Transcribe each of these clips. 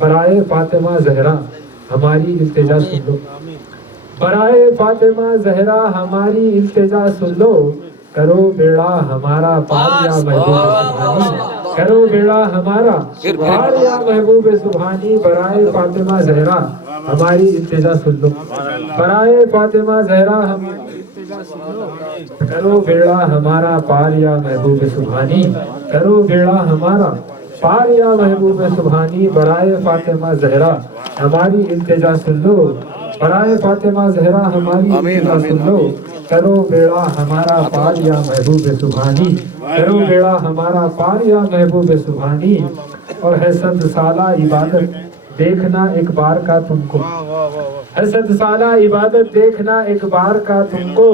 برائے فاطمہ زہرا ہماری التجا سن لو، برائے فاطمہ زہرا ہماری التجا سن لو، کرو بیڑا ہمارا پار یا محبوب سبحانی، کرو بیڑا ہمارا پار یا محبوب سبحانی، برائے فاطمہ زہرا ہماری التجا سن لو، برائے فاطمہ زہرا ہماری التجا سن لو، کرو بیڑا ہمارا پار یا محبوب سبحانی، کرو بیڑا ہمارا پار یا محبوب سبحانی، برائے فاطمہ زہرا ہماری التجا سن لو، برائے فاطمہ زہرا ہماری التجا سن لو، کرو بیڑا ہمارا پار یا محبوب سبحانی، کرو بیڑا ہمارا پار یا محبوب سبحانی، اور ہے 100 سالہ عبادت دیکھنا ایک بار کا تم کو، ہے 100 سالہ عبادت دیکھنا ایک بار کا تم کو،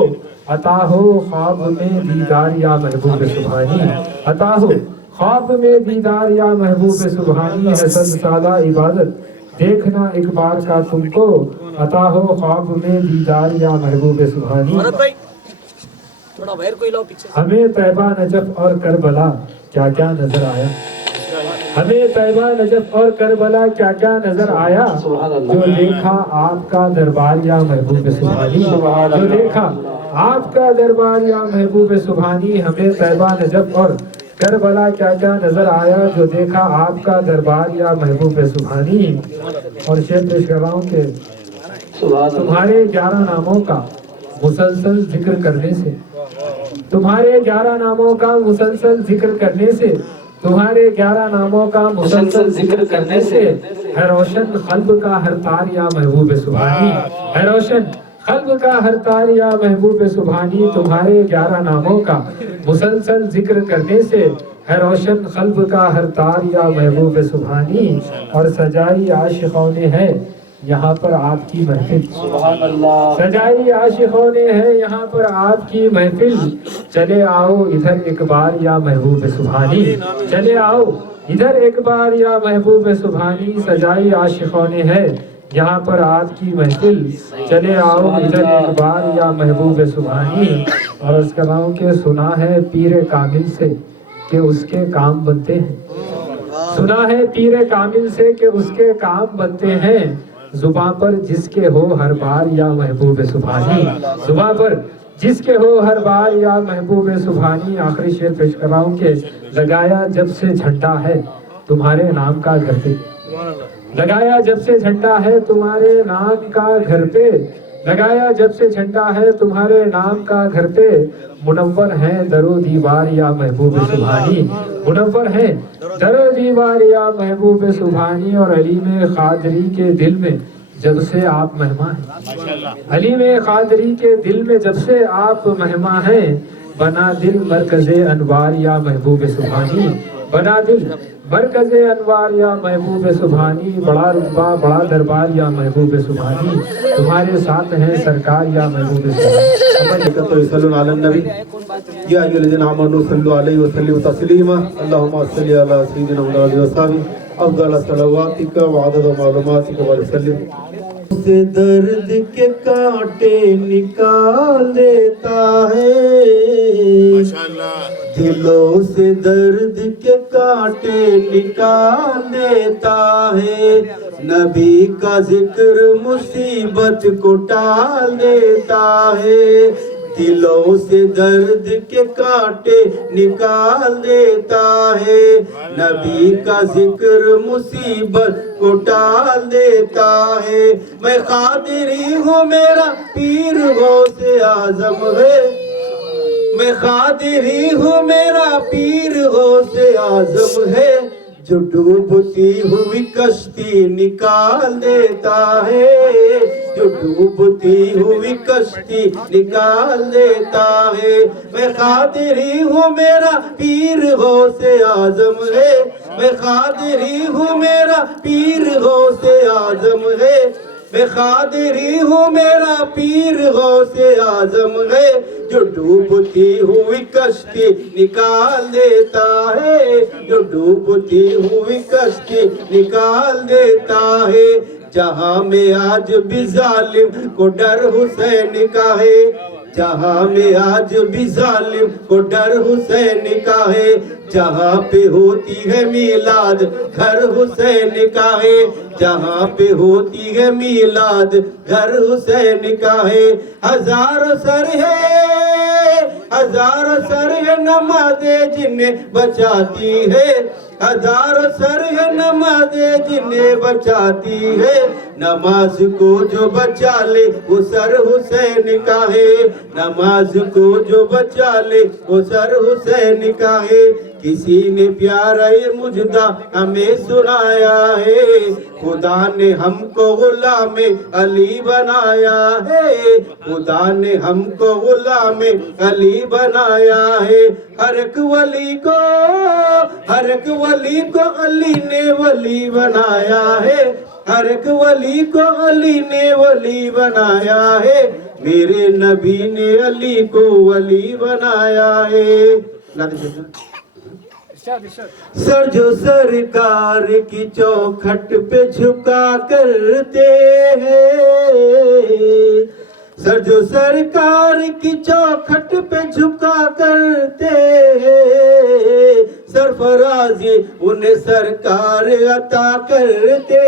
عطا ہو خواب میں دیدار یا محبوب سبحانی، عطا ہو خواب میں دیدار یا محبوب سبحانی، ہے 100 سالہ عبادت دیکھنا ایک بار کا تم کو، عطا ہو خواب میں دیدار یا محبوب سبحانی، ہمیں طیبہ نجف اور کربلا کیا کیا نظر آیا، ہمیں طیبہ نجف اور کربلا کیا کیا نظر آیا، جو دیکھا آپ کا دربار یا محبوب سبحانی، جو دیکھا آپ کا دربار یا محبوب سبحانی، ہمیں طیبہ نجف اور کربلا کیا کیا نظر آیا، جو دیکھا آپ کا دربار یا محبوب سبحانی، اور شعر پیش کر رہا ہوں کہ تمہارے 11 ناموں کا مسلسل ذکر کرنے سے، تمہارے 11 ناموں کا مسلسل ذکر کرنے سے، تمہارے 11 ناموں کا مسلسل ذکر کرنے سے، ہے روشن قلب کا ہر تار یا محبوب سبحانی، ہے روشن قلب کا ہر تار یا محبوب سبحانی، تمہارے 11 ناموں کا مسلسل ذکر کرنے سے، ہے روشن قلب کا ہر تار یا محبوب سبحانی، اور سجائی عاشقوں نے ہے یہاں پر آپ کی محفل، سبحان اللہ، سجائی عاشقوں نے ہے یہاں پر آپ کی محفل، چلے آؤ ادھر ایک بار یا محبوب سبحانی، چلے آؤ ادھر ایک بار یا محبوب سبحانی، سجائی عاشقوں نے ہے یہاں پر آپ کی محفل، چلے آؤ ادھر ایک بار یا محبوب سبحانی، اور اس کا نام کہ سنا ہے پیر کامل سے کہ اس کے کام بنتے ہیں، سنا ہے پیر کامل سے کہ اس کے کام بنتے ہیں، زباں پر جس کے ہو ہر بار یا محبوب سبحانی، زباں پر جس کے ہو ہر بار یا محبوب سبحانی، آخری شعر پیش کر رہا ہوں کہ لگایا جب سے جھنڈا ہے تمہارے نام کا گھر پہ، لگایا جب سے جھنڈا ہے تمہارے نام کا گھر پہ، لگایا جب سے جھنڈا ہے تمہارے نام کا گھر پہ، منور ہیں در و دیوار یا محبوب سبحانی، منور ہیں در و دیوار یا محبوب سبحانی، اور علیم قادری کے دل میں جب سے آپ مہمان ہیں، علیم قادری کے دل میں جب سے آپ مہمان ہیں، بنا دل مرکز انوار یا محبوب سبحانی، بنا دل مرکز انوار یا محبوب سبحانی، بڑا رتبہ بڑا دربار یا محبوب سبحانی، تمہارے ساتھ ہیں سرکار یا محبوب سبحانی۔ صلو علی النبی یا ایھا الذین آمنوا صلوا علیہ وسلموا تسلیما، اللہم صل علی سیدنا محمد وعلی آلہ وصحبہ افضل صلواتک وعدد معلوماتک وسلم۔ سے درد کے کانٹے نکال دیتا ہے، دلوں سے درد کے کانٹے نکال دیتا ہے، نبی کا ذکر مصیبت کو ٹال دیتا ہے، دلوں سے درد کے کانٹے نکال دیتا ہے، نبی کا ذکر مصیبت کو ٹال دیتا ہے، میں قادری ہوں میرا پیر غوث اعظم ہے، میں قادری ہوں میرا پیر غوث اعظم ہے، جو ڈوبتی ہوئی کشتی نکال دیتا ہے، جو ڈوبتی ہوئی کشتی نکال دیتا ہے، میں قادری ہوں میرا پیر غوث اعظم ہے، میں قادری ہوں میرا پیر غوث اعظم ہے، میں قادری ہوں میرا پیر غوث اعظم ہے، جو ڈوبتی ہوئی کشتی نکال دیتا ہے، جو ڈوبتی ہوئی کشتی نکال دیتا ہے، جہاں میں آج بھی ظالم کو ڈر حسین کا ہے، جہاں میں آج بھی ظالم کو ڈر حسین کا ہے، جہاں پہ ہوتی ہے میلاد گھر حسین کا ہے، جہاں پہ ہوتی ہے میلاد گھر حسین کا ہے۔ ہزاروں سر ہے، ہزاروں سر ہے نمازیں جنہیں بچاتی ہے، ہزاروں سر ہے نمازیں جنہیں بچاتی ہے، نماز کو جو بچا لے وہ سر حسین کا ہے، نماز کو جو بچا لے وہ سر حسین کا ہے۔ کسی نے پیارا یہ مجدہ ہمیں سنایا ہے، خدا نے ہم کو غلام علی بنایا ہے، خدا نے ہم کو غلام علی بنایا ہے۔ ہر ایک ولی کو، ہر ایک ولی کو علی نے ولی بنایا ہے، ہر ایک ولی کو علی نے ولی بنایا ہے، میرے نبی نے علی کو ولی بنایا ہے۔ سر جو سرکار کی چوکھٹ پہ جھکا کرتے ہیں، سر جو سرکار کی چوکھٹ پہ جھکا کرتے ہیں، سرفرازی انہیں سرکار عطا کرتے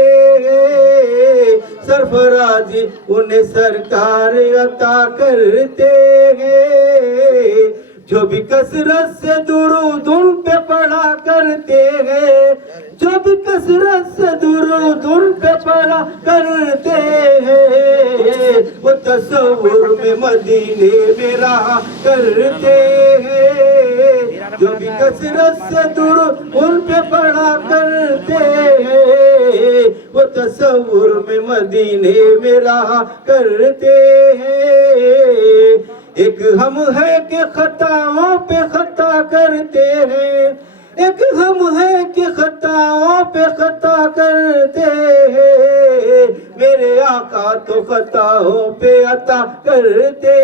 ہیں، سرفرازی انہیں سرکار عطا کرتے ہیں، جو بھی کثرت سے درود ان پہ پڑھا کرتے ہیں، جو بھی کثرت سے درود ان پہ پڑھا کرتے ہیں، وہ تصور میں مدینے میں رہا کرتے ہیں، جو بھی کثرت سے درود ان پہ پڑھا کرتے ہیں، وہ تصور میں مدینے میں رہا کرتے ہیں۔ ایک ہم ہے کہ خطاؤں پہ خطا کرتے ہیں، ایک ہم ہے کہ خطاؤں پہ خطا کرتے ہیں، میرے آقا تو خطاؤں پہ عطا کرتے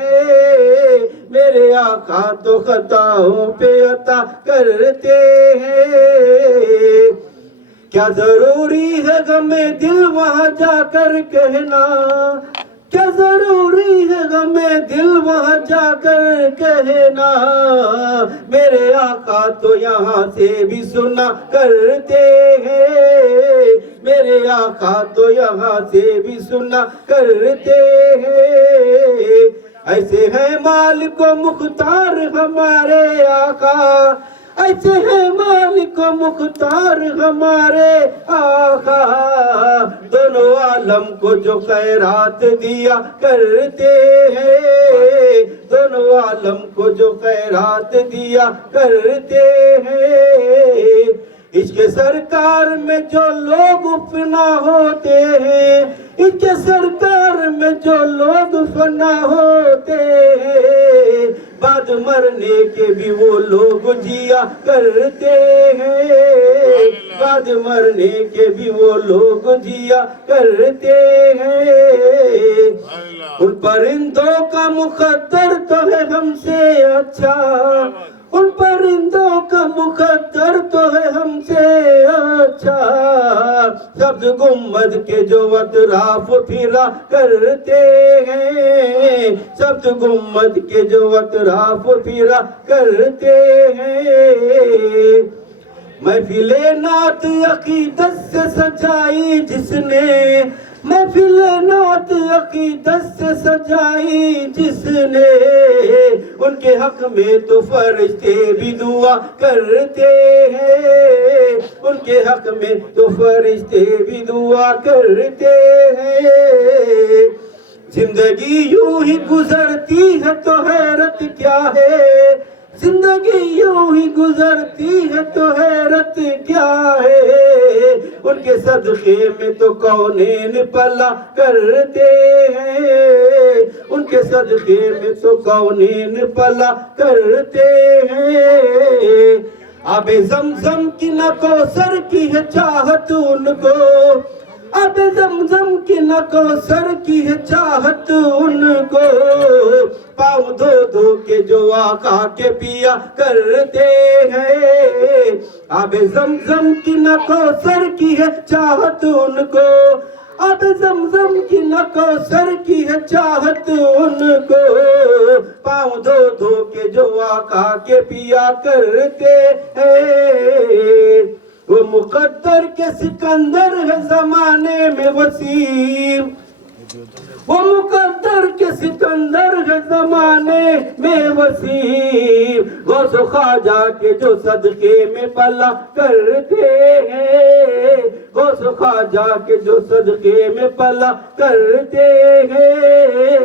ہیں، میرے آقا تو خطاؤں پہ عطا کرتے ہیں۔ کیا ضروری ہے غم دل وہاں جا کر کہنا، کیا ضروری ہے غم دل وہاں جا کر کہنا، میرے آقا تو یہاں سے بھی سنا کرتے ہیں، میرے آقا تو یہاں سے بھی سنا کرتے ہیں۔ ایسے ہیں مالک و مختار ہمارے آقا، ایسے ہیں مالک و مختار ہمارے آقا، دونوں عالم کو جو خیرات دیا کرتے ہیں، دونوں عالم کو جو خیرات دیا کرتے ہیں۔ عشق سرکار میں جو لوگ فنا ہوتے ہیں، عشق سرکار میں جو لوگ فنا ہوتے ہیں، بعد مرنے کے بھی وہ لوگ جیا کرتے ہیں، بعد مرنے کے بھی وہ لوگ جیا کرتے ہیں۔ ان پرندوں کا مقدر تو ہے ہم سے اچھا، ان پرندوں کا مقدر تو ہے ہم سے اچھا، سبز گنبد کے جو اطراف پھرا کرتے ہیں، سبز گنبد کے جو اطراف پھرا کرتے ہیں۔ محفل نعت عقیدت سے سجائی جس نے، محفل نعت عقیدت سے سجائی جس نے، ان کے حق میں تو فرشتے بھی دعا کرتے ہیں، ان کے حق میں تو فرشتے بھی دعا کرتے ہیں۔ زندگی یوں ہی گزرتی ہے تو حیرت کیا ہے، زندگی یوں ہی گزرتی ہے تو حیرت کیا ہے، ان کے صدقے میں تو کونین پلا کرتے ہیں، ان کے صدقے میں تو کونین پلا کرتے ہیں۔ آب زمزم کی نہ کوثر کی ہے چاہت ان کو، آب زمزم کی نہ کوثر کی ہے چاہت ان کو، پاؤں دھو دھو کے جو آقا کے پیا کرتے ہیں۔ آب زمزم کی نہ کوثر کی ہے چاہت ان کو، اب زمزم کی نہ کوثر کی ہے چاہت ان کو، پاؤں دھو دھو کے جو آقا کے پیا کرتے ہیں، وہ مقدر کے سکندر ہے زمانے میں وسیع، وہ مقدر کے سکندر ہے زمانے میں وسیع، غوث و خواجہ کے جو صدقے میں پلا کرتے ہیں، غوث و خواجہ کے جو صدقے میں پلا کرتے ہیں،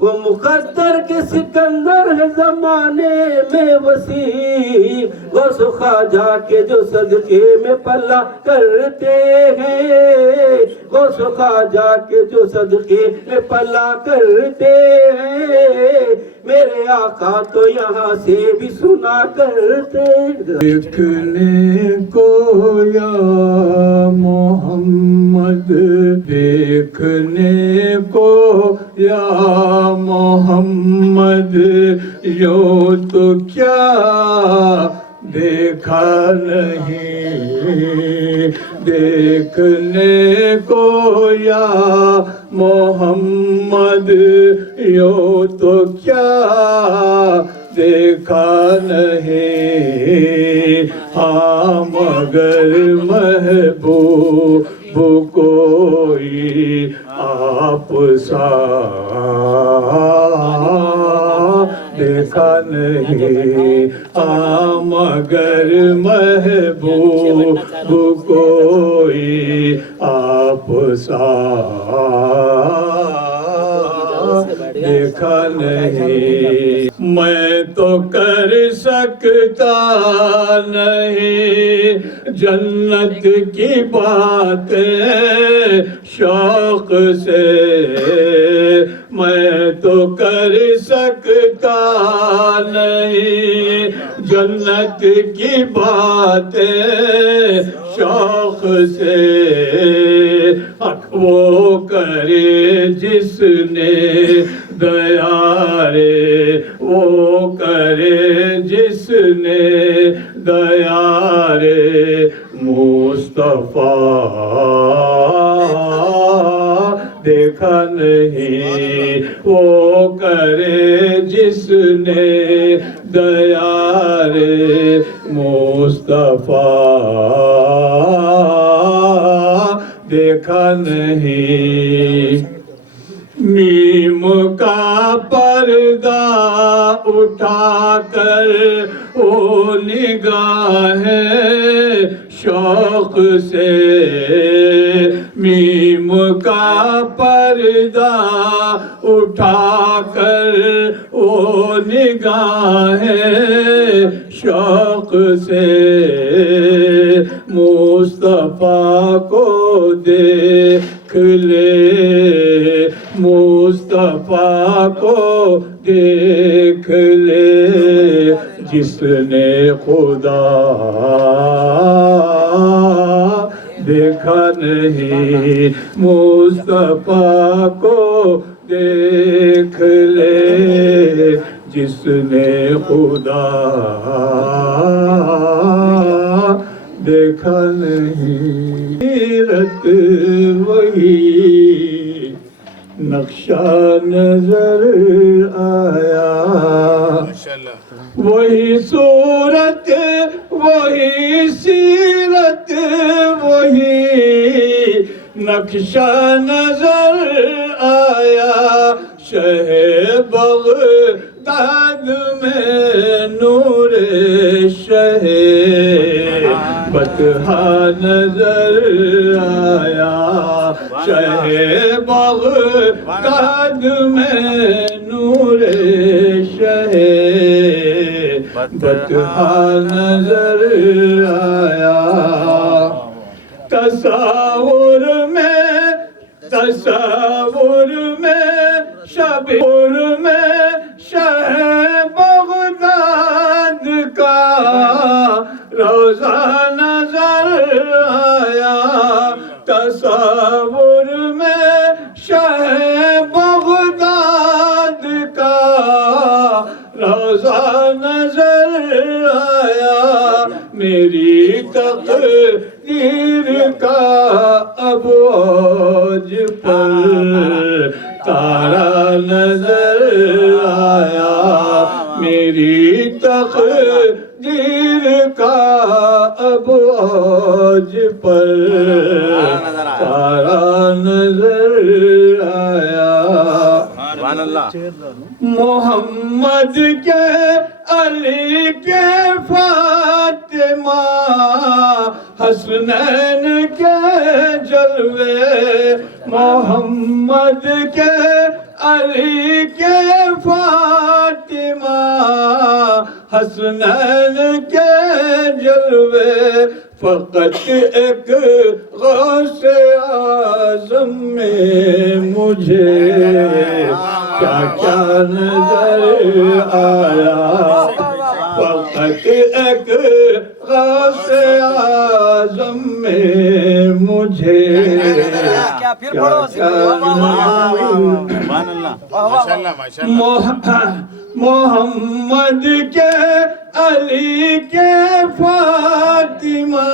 وہ مقدر کے سکندر ہے زمانے میں وسیع، غوث و خواجہ کے جو صدقے میں پلا کرتے ہیں، غوث و خواجہ کے جو صدقے میں پلا کرتے ہیں، میرے آقا تو یہاں سے بھی سنا کرتے۔ دیکھنے کو یا محمد، دیکھنے کو یا محمد، یوں تو کیا دیکھا نہیں، دیکھنے کو یا محمد، یوں تو کیا دیکھا نہیں، ہاں مگر محبوب کوئی آپ سا دیکھا نہیں، ہاں مگر محبوب کوئی آپ سا دیکھا نہیں۔ میں تو کر سکتا نہیں جنت کی باتیں شوق سے، میں تو کر سکتا نہیں جنت کی باتیں شوق سے، وہ کرے جس نے دیا رے، وہ کرے جس نے دیا رے، مصطفیٰ دیکھا نہیں، وہ کرے جس نے دیا رے، مصطفیٰ دیکھا نہیں۔ میم کا پردہ اٹھا کر وہ نگاہ شوق سے، میم کا پردہ اٹھا کر وہ نگاہ شوق سے، مصطفیٰ کو دیکھ لے، مصطفیٰ کو دیکھ لے، جس نے خدا دیکھا نہیں، مصطفیٰ کو دیکھ لے، جس نے خدا دیکھا نہیں۔ سیرت وہی نقشہ نظر آیا، وہی صورت وہی سیرت وہی نقشہ نظر آیا، شہ بغداد میں نور شہ بطحہ نظر آیا، شہ بغداد میں نور شہ بطحہ نظر آیا، تصور میں شبور میں شہ بغداد کا روزہ نظر آیا، تصور میں شہ بغداد کا روزہ نظر آیا، میری تقدیر کا اب عوج محمد کے علی کے فاطمہ حسنین کے جلوے محمد کے علی کے فاطمہ حسنین کے جلوے فقط ایک غوث اعظم میں مجھے کیا کیا نظر آیا فقط ایک غوث اعظم میں مجھے کیا کیا محمد کے علی کے فاطمہ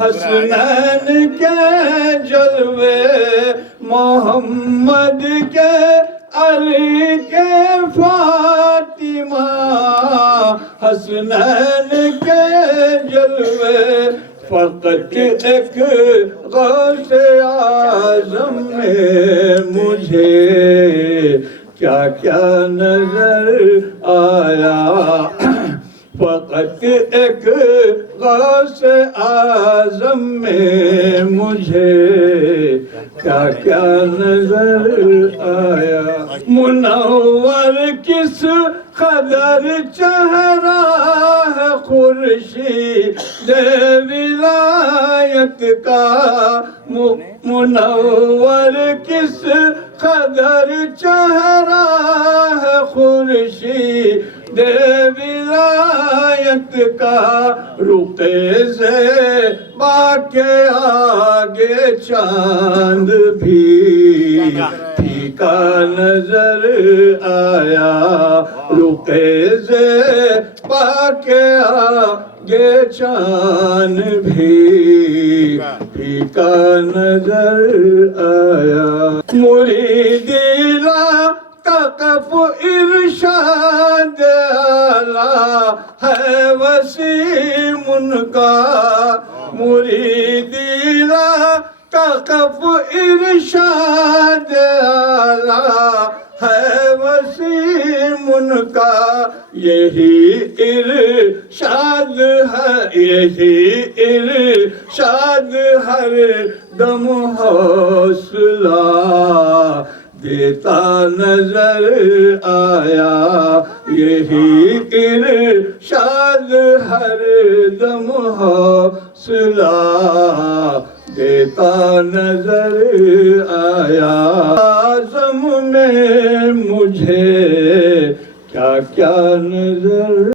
حسنین کے جلوے محمد کے علی کے فاطمہ حسنین کے جلوے فقط ایک غوث اعظم میں مجھے کیا کیا نظر آیا فقط ایک غوث اعظم میں مجھے کیا کیا نظر آیا منور کس قدر چہرہ ہے خورشید ولایت کا منور کس قدر چہرہ ہے خورشید ولایت کا رقے زیبا کے آگے چاند بھی پھیکا نظر آیا رقے زیبا کے آگے چاند بھی پھیکا نظر آیا مریدی لا تقف ارشاد اعلیٰ ہے وسیم ان کا مریدی لا تقف ارشاد اعلیٰ ہے وسیم ان کا یہی ارشاد ہے یہی ارشاد ہر دم حوصلہ دیتا نظر آیا یہی ارشاد ہر دم حوصلہ دیتا نظر آیا اعظم میں مجھے کیا کیا نظر